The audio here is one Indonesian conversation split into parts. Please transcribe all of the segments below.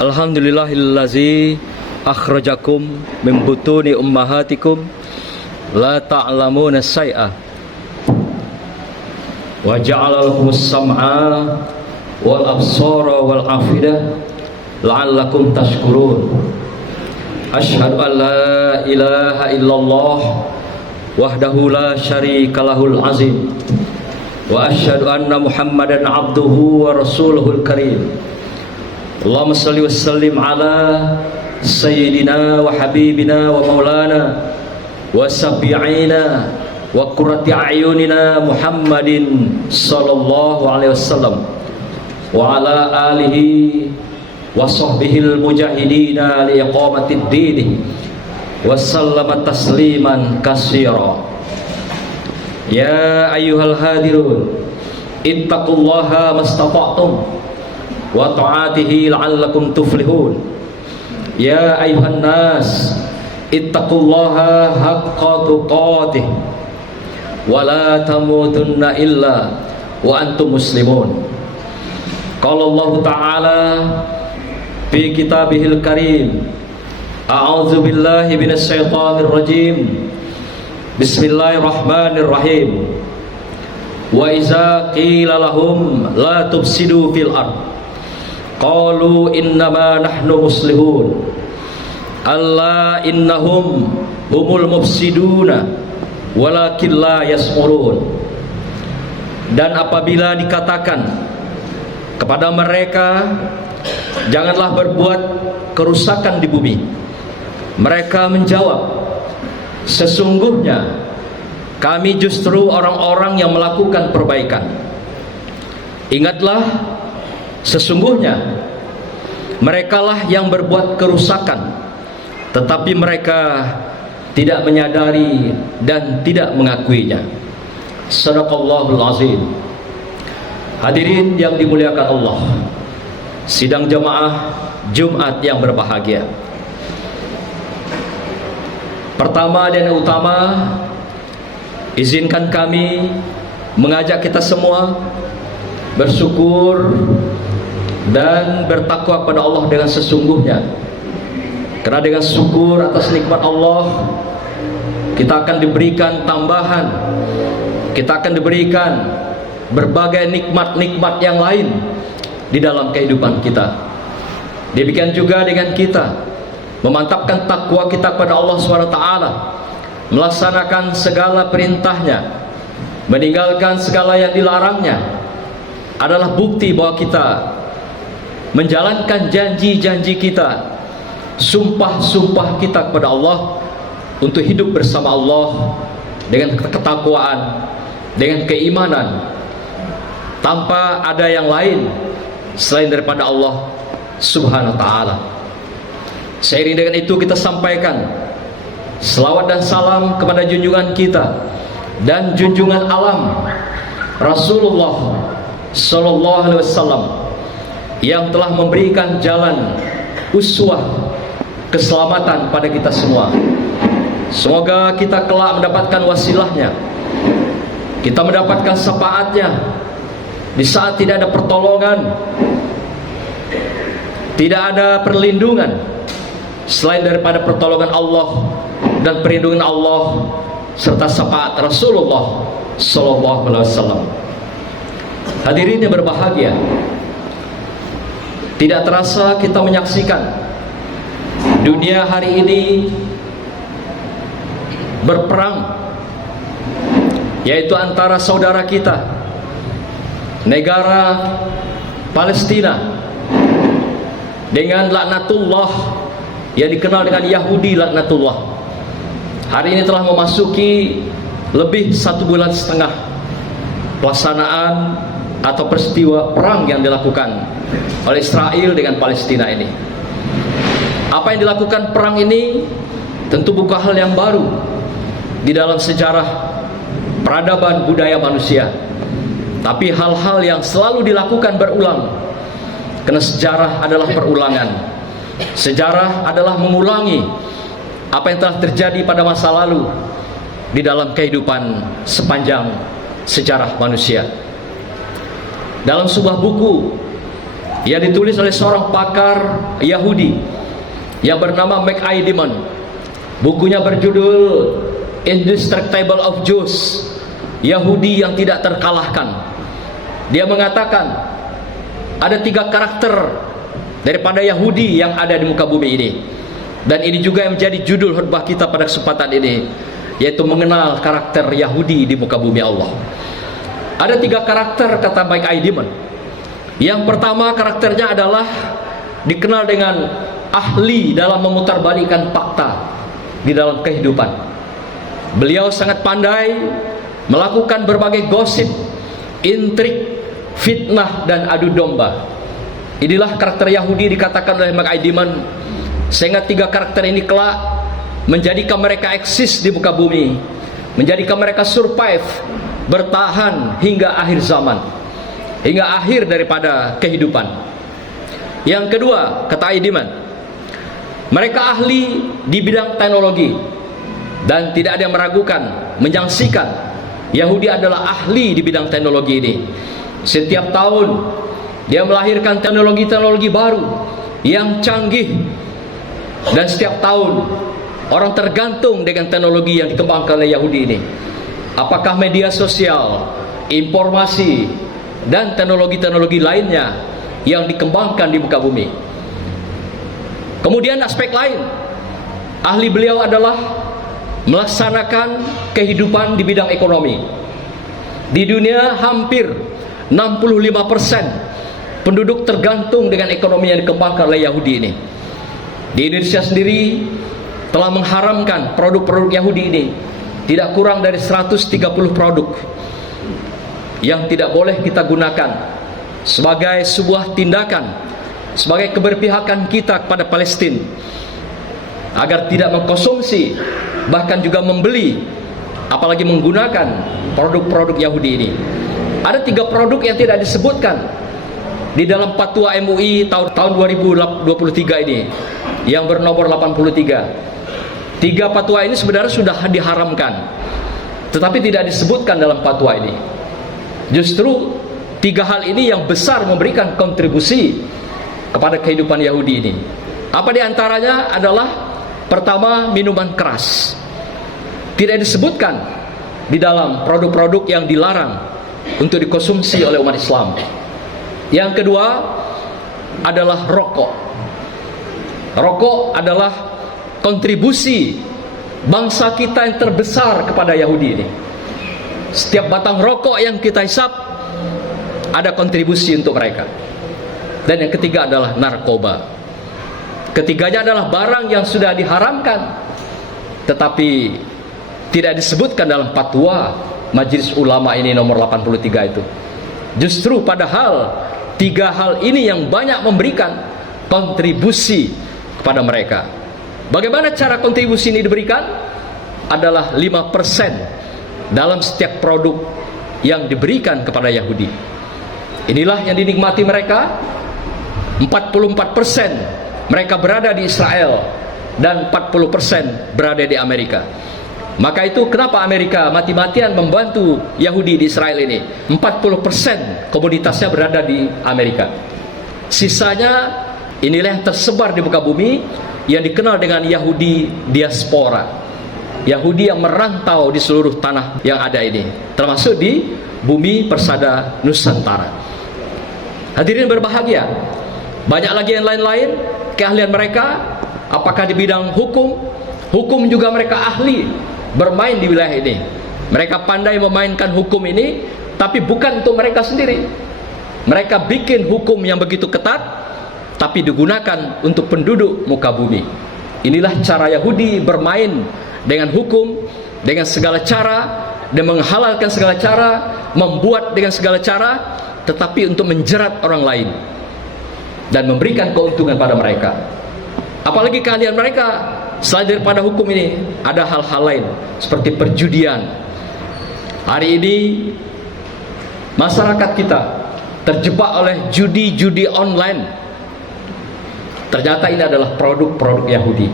Alhamdulillahillazi akhrajakum min butuni ummahatikum la ta'lamuna syai'a wa ja'ala lakumus sam'a wal absara wal afidah la'allakum tashkurun. Asyhadu an la ilaha illallah wahdahu la syarika lahul azim wa asyhadu anna Muhammadan abduhu wa rasuluhul karim. Allahumma salli wa sallim ala sayyidina wa habibina wa maulana wa sabi'ina wa qurrati a'yunina Muhammadin sallallahu alaihi wasallam wa ala alihi wa sahbihil mujahidina li iqamatid din wa sallama tasliman katsira. Ya ayyuhal hadirun ittaqullaha mastata'tum wa ta'atihi la'allakum tuflihun. Ya ayuhan nas ittaqullaha haqqa tuqatih wa la tamutunna illa wa antum muslimun. Qala Allah ta'ala fi kitabihil karim, a'udzu billahi minasy syaithanir rajim. Bismillahirrahmanirrahim. Wa iza qila lahum la tufsidu fil ardh qalu innama nahnu muslihun alla innahum humul mufsiduna walakin la yas'urun. Dan apabila dikatakan kepada mereka, janganlah berbuat kerusakan di bumi, mereka menjawab, sesungguhnya kami justru orang-orang yang melakukan perbaikan. Ingatlah, sesungguhnya merekalah yang berbuat kerusakan, tetapi mereka tidak menyadari dan tidak mengakuinya. Shadaqallahul azim. Hadirin yang dimuliakan Allah, sidang jamaah Jumat yang berbahagia. Pertama dan utama, izinkan kami mengajak kita semua bersyukur dan bertakwa kepada Allah dengan sesungguhnya. Karena dengan syukur atas nikmat Allah, kita akan diberikan tambahan, kita akan diberikan berbagai nikmat-nikmat yang lain di dalam kehidupan kita. Demikian juga dengan kita memantapkan takwa kita kepada Allah SWT, melaksanakan segala perintahnya, meninggalkan segala yang dilarangnya, adalah bukti bahwa kita menjalankan janji-janji kita, sumpah-sumpah kita kepada Allah untuk hidup bersama Allah dengan ketakwaan, dengan keimanan, tanpa ada yang lain selain daripada Allah Subhanahu wa ta'ala. Seiring dengan itu kita sampaikan selawat dan salam kepada junjungan kita dan junjungan alam Rasulullah Sallallahu alaihi wasallam yang telah memberikan jalan uswah keselamatan pada kita semua. Semoga kita kelak mendapatkan wasilahnya, kita mendapatkan syafaatnya di saat tidak ada pertolongan, tidak ada perlindungan selain daripada pertolongan Allah dan perlindungan Allah serta syafaat Rasulullah Sallallahu alaihi wasallam. Hadirin yang berbahagia, tidak terasa kita menyaksikan dunia hari ini berperang, yaitu antara saudara kita negara Palestina dengan laknatullah yang dikenal dengan Yahudi laknatullah. Hari ini telah memasuki lebih 1,5 bulan pelaksanaan atau peristiwa perang yang dilakukan oleh Israel dengan Palestina ini. Apa yang dilakukan perang ini tentu bukan hal yang baru di dalam sejarah peradaban budaya manusia, tapi hal-hal yang selalu dilakukan berulang. Karena sejarah adalah perulangan. Sejarah adalah mengulangi apa yang telah terjadi pada masa lalu di dalam kehidupan sepanjang sejarah manusia. Dalam sebuah buku yang ditulis oleh seorang pakar Yahudi yang bernama Mike Aideman. Bukunya berjudul Indestructible of Jews, Yahudi yang tidak terkalahkan. Dia mengatakan ada 3 karakter daripada Yahudi yang ada di muka bumi ini. Dan ini juga yang menjadi judul khutbah kita pada kesempatan ini, yaitu mengenal karakter Yahudi di muka bumi Allah. Ada 3 karakter, kata Mike Aideman. Yang pertama, karakternya adalah dikenal dengan ahli dalam memutarbalikkan fakta di dalam kehidupan. Beliau sangat pandai melakukan berbagai gosip, intrik, fitnah, dan adu domba. Inilah karakter Yahudi dikatakan oleh Mike Aideman, sehingga 3 karakter ini kelak menjadikan mereka eksis di muka bumi, menjadikan mereka survive, bertahan hingga akhir zaman, hingga akhir daripada kehidupan. Yang kedua, kata Aideman, mereka ahli di bidang teknologi, dan tidak ada yang meragukan, menyangsikan Yahudi adalah ahli di bidang teknologi ini. Setiap tahun dia melahirkan teknologi-teknologi baru yang canggih, dan setiap tahun orang tergantung dengan teknologi yang dikembangkan oleh Yahudi ini. Apakah media sosial, informasi, dan teknologi-teknologi lainnya yang dikembangkan di muka bumi. Kemudian aspek lain, ahli beliau adalah melaksanakan kehidupan di bidang ekonomi. Di dunia hampir 65% penduduk tergantung dengan ekonomi yang dikembangkan oleh Yahudi ini. Di Indonesia sendiri telah mengharamkan produk-produk Yahudi ini tidak kurang dari 130 produk yang tidak boleh kita gunakan sebagai sebuah tindakan, sebagai keberpihakan kita kepada Palestina, agar tidak mengkonsumsi, bahkan juga membeli, apalagi menggunakan produk-produk Yahudi ini. Ada 3 produk yang tidak disebutkan di dalam fatwa MUI tahun 2023 ini, yang bernomor 83. 3 fatwa ini sebenarnya sudah diharamkan, tetapi tidak disebutkan dalam fatwa ini. Justru 3 hal ini yang besar memberikan kontribusi kepada kehidupan Yahudi ini. Apa di antaranya adalah, pertama, minuman keras. Tidak disebutkan di dalam produk-produk yang dilarang untuk dikonsumsi oleh umat Islam. Yang kedua adalah rokok. Rokok adalah kontribusi bangsa kita yang terbesar kepada Yahudi ini. Setiap batang rokok yang kita hisap ada kontribusi untuk mereka. Dan yang ketiga adalah narkoba. Ketiganya adalah barang yang sudah diharamkan, tetapi tidak disebutkan dalam fatwa Majelis Ulama ini nomor 83 itu. Justru padahal 3 hal ini yang banyak memberikan kontribusi kepada mereka. Bagaimana cara kontribusi ini diberikan? Adalah 5% dalam setiap produk yang diberikan kepada Yahudi. Inilah yang dinikmati mereka. 44% mereka berada di Israel, dan 40% berada di Amerika. Maka itu kenapa Amerika mati-matian membantu Yahudi di Israel ini. 40% komunitasnya berada di Amerika. Sisanya inilah yang tersebar di muka bumi, yang dikenal dengan Yahudi diaspora, Yahudi yang merantau di seluruh tanah yang ada ini, termasuk di bumi persada Nusantara. Hadirin berbahagia, banyak lagi yang lain-lain keahlian mereka. Apakah di bidang hukum? Hukum juga mereka ahli bermain di wilayah ini. Mereka pandai memainkan hukum ini, tapi bukan untuk mereka sendiri. Mereka bikin hukum yang begitu ketat, tapi digunakan untuk penduduk muka bumi. Inilah cara Yahudi bermain dengan hukum, dengan segala cara, dan menghalalkan segala cara, membuat dengan segala cara, tetapi untuk menjerat orang lain dan memberikan keuntungan pada mereka. Apalagi keahlian mereka selain daripada hukum ini, ada hal-hal lain seperti perjudian. Hari ini masyarakat kita terjebak oleh judi-judi online. Ternyata ini adalah produk-produk Yahudi.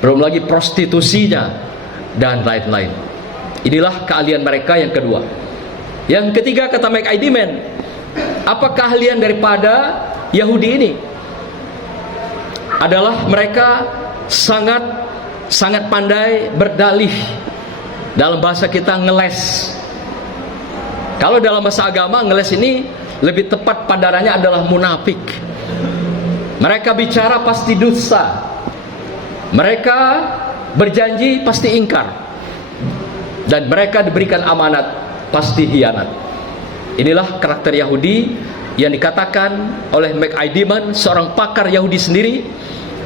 Belum lagi prostitusinya dan lain-lain. Inilah keahlian mereka yang kedua. Yang ketiga, kata Mike Aideman, apa keahlian daripada Yahudi ini adalah mereka sangat pandai berdalih. Dalam bahasa kita ngeles. Kalau dalam bahasa agama ngeles ini lebih tepat pandarannya adalah munafik. Mereka bicara pasti dusta. Mereka berjanji pasti ingkar. Dan mereka diberikan amanat pasti hianat. Inilah karakter Yahudi yang dikatakan oleh Mike Eidemann, seorang pakar Yahudi sendiri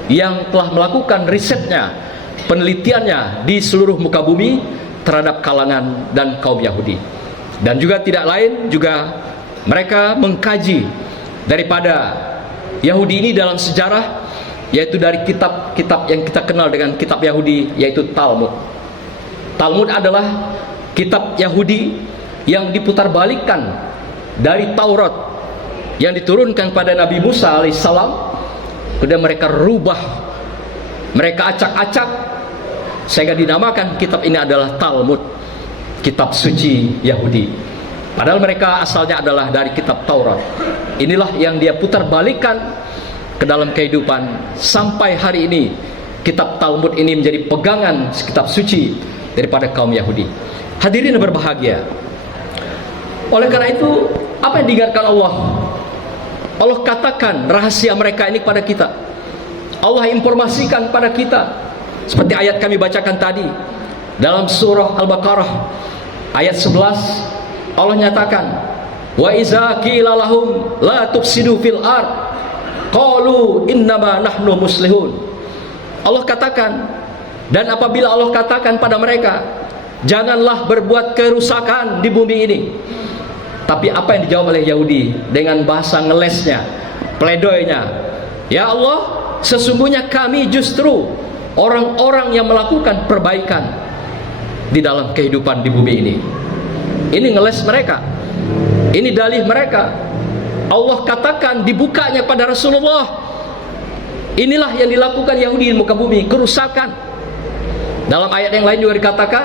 yang telah melakukan risetnya, penelitiannya di seluruh muka bumi terhadap kalangan dan kaum Yahudi. Dan juga tidak lain, juga mereka mengkaji daripada Yahudi ini dalam sejarah, yaitu dari kitab-kitab yang kita kenal dengan kitab Yahudi, yaitu Talmud. Talmud adalah kitab Yahudi yang diputarbalikkan dari Taurat yang diturunkan pada Nabi Musa alaihissalam. Kemudian mereka rubah, mereka acak-acak, sehingga dinamakan kitab ini adalah Talmud, kitab suci Yahudi. Padahal mereka asalnya adalah dari kitab Taurat. Inilah yang dia putar balikan ke dalam kehidupan sampai hari ini. Kitab Talmud ini menjadi pegangan kitab suci daripada kaum Yahudi. Hadirin berbahagia. Oleh karena itu, apa yang diingatkan Allah? Allah katakan rahasia mereka ini kepada kita. Allah informasikan pada kita. Seperti ayat kami bacakan tadi dalam surah Al-Baqarah ayat 11, Allah nyatakan, wa iza qila lahum la tufsidu fil ard qalu innama nahnu muslihun. Allah katakan, dan apabila Allah katakan pada mereka, janganlah berbuat kerusakan di bumi ini. Tapi apa yang dijawab oleh Yahudi dengan bahasa ngelesnya, pledoinya, ya Allah, sesungguhnya kami justru orang-orang yang melakukan perbaikan di dalam kehidupan di bumi ini. Ini ngeles mereka, ini dalih mereka. Allah katakan dibukanya pada Rasulullah. Inilah yang dilakukan Yahudi di muka bumi, kerusakan. Dalam ayat yang lain juga dikatakan,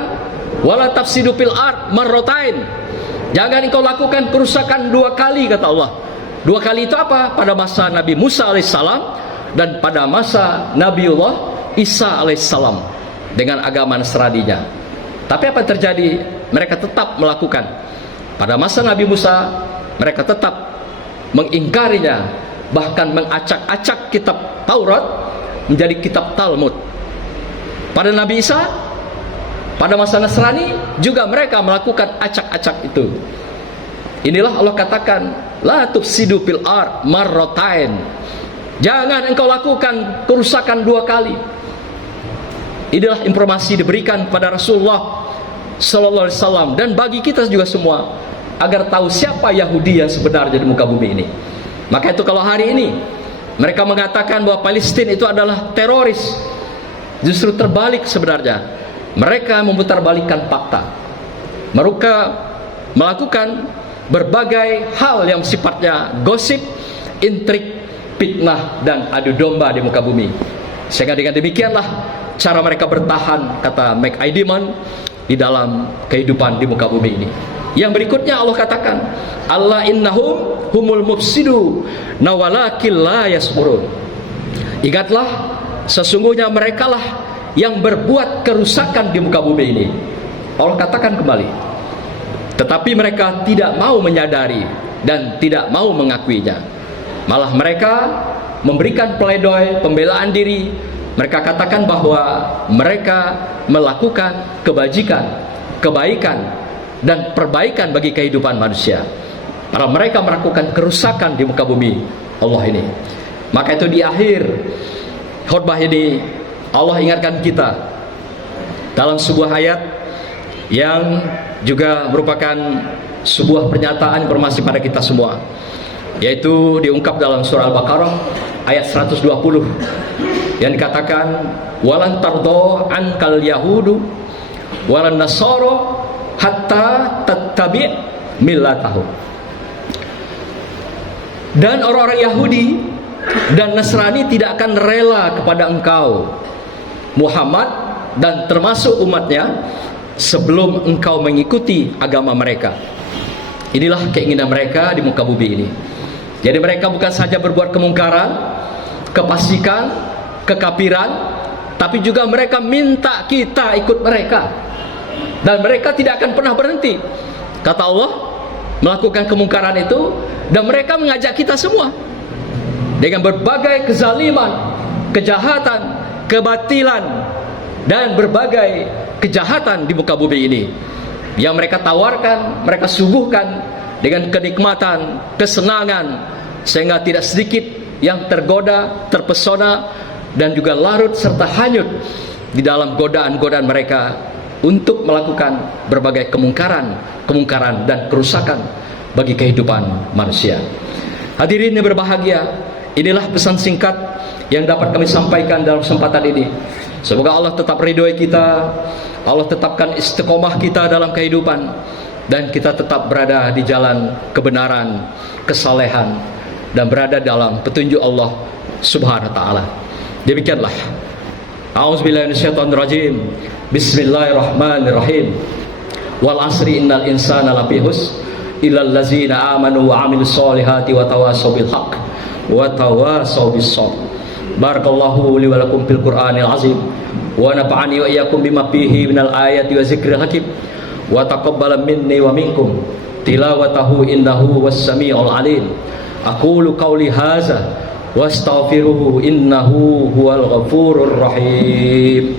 wala tafsidu fil ard marratain. Jangan engkau lakukan kerusakan 2 kali, kata Allah. 2 kali itu apa? Pada masa Nabi Musa alaihissalam dan pada masa Nabiullah Isa alaihissalam dengan agama Nasraninya. Tapi apa yang terjadi? Mereka tetap melakukan. Pada masa Nabi Musa, mereka tetap mengingkarinya, bahkan mengacak-acak kitab Taurat menjadi kitab Talmud. Pada Nabi Isa, pada masa Nasrani juga mereka melakukan acak-acak itu. Inilah Allah katakan, la tufsidu fil ard marratain. Jangan engkau lakukan kerusakan 2 kali. Inilah informasi diberikan pada Rasulullah sallallahu alaihi wasallam dan bagi kita juga semua agar tahu siapa Yahudi yang sebenarnya di muka bumi ini. Maka itu kalau hari ini mereka mengatakan bahwa Palestina itu adalah teroris, justru terbalik sebenarnya. Mereka memutarbalikkan fakta. Mereka melakukan berbagai hal yang sifatnya gosip, intrik, fitnah, dan adu domba di muka bumi. Sehingga dengan demikianlah cara mereka bertahan, kata Mike Eidemann, di dalam kehidupan di muka bumi ini. Yang berikutnya Allah katakan, Allah innahum humul mufsidu nawalakil la yasmurun. Ingatlah, sesungguhnya merekalah yang berbuat kerusakan di muka bumi ini. Allah katakan kembali, tetapi mereka tidak mau menyadari dan tidak mau mengakuinya. Malah mereka memberikan pledoi, pembelaan diri. Mereka katakan bahwa mereka melakukan kebajikan, kebaikan, dan perbaikan bagi kehidupan manusia. Para mereka melakukan kerusakan di muka bumi Allah ini. Maka itu di akhir khutbah ini Allah ingatkan kita dalam sebuah ayat yang juga merupakan sebuah pernyataan informasi pada kita semua, yaitu diungkap dalam surah Al-Baqarah ayat 120 yang dikatakan, walan tardo ankal yahudu walan nasara hatta tattabi' millatahum. Dan orang-orang Yahudi dan Nasrani tidak akan rela kepada engkau Muhammad dan termasuk umatnya sebelum engkau mengikuti agama mereka. Inilah keinginan mereka di muka bumi ini. Jadi mereka bukan saja berbuat kemungkaran, kefasikan, kekafiran, tapi juga mereka minta kita ikut mereka. Dan mereka tidak akan pernah berhenti, kata Allah, melakukan kemungkaran itu. Dan mereka mengajak kita semua dengan berbagai kezaliman, kejahatan, kebatilan, dan berbagai kejahatan di muka bumi ini yang mereka tawarkan, mereka suguhkan dengan kenikmatan, kesenangan, sehingga tidak sedikit yang tergoda, terpesona, dan juga larut serta hanyut di dalam godaan-godaan mereka untuk melakukan berbagai kemungkaran dan kerusakan bagi kehidupan manusia. Hadirin yang berbahagia, inilah pesan singkat yang dapat kami sampaikan dalam kesempatan ini. Semoga Allah tetap ridhoi kita, Allah tetapkan istiqomah kita dalam kehidupan, dan kita tetap berada di jalan kebenaran, kesalehan, dan berada dalam petunjuk Allah Subhanahu wa taala. Demikianlah. A'udzubillahi minasyaitonirrajim. Bismillahirrahmanirrahim. Wal asri innal insana lafi khusr illal ladzina amanu wa 'amilus solihati wa tawassaw bil haqq wa tawassaw bis sabr. Barakallahu li wa lakum fil Qur'anil azim wa nafa'ani wa iyyakum bima fihi minal ayati wa zikril hakim wa taqabbala minni wa minkum tilawatahu innahu was-sami'ul alim. Aqulu qawli hadza wastaghfiruhu innahu huwal ghafurur rahim.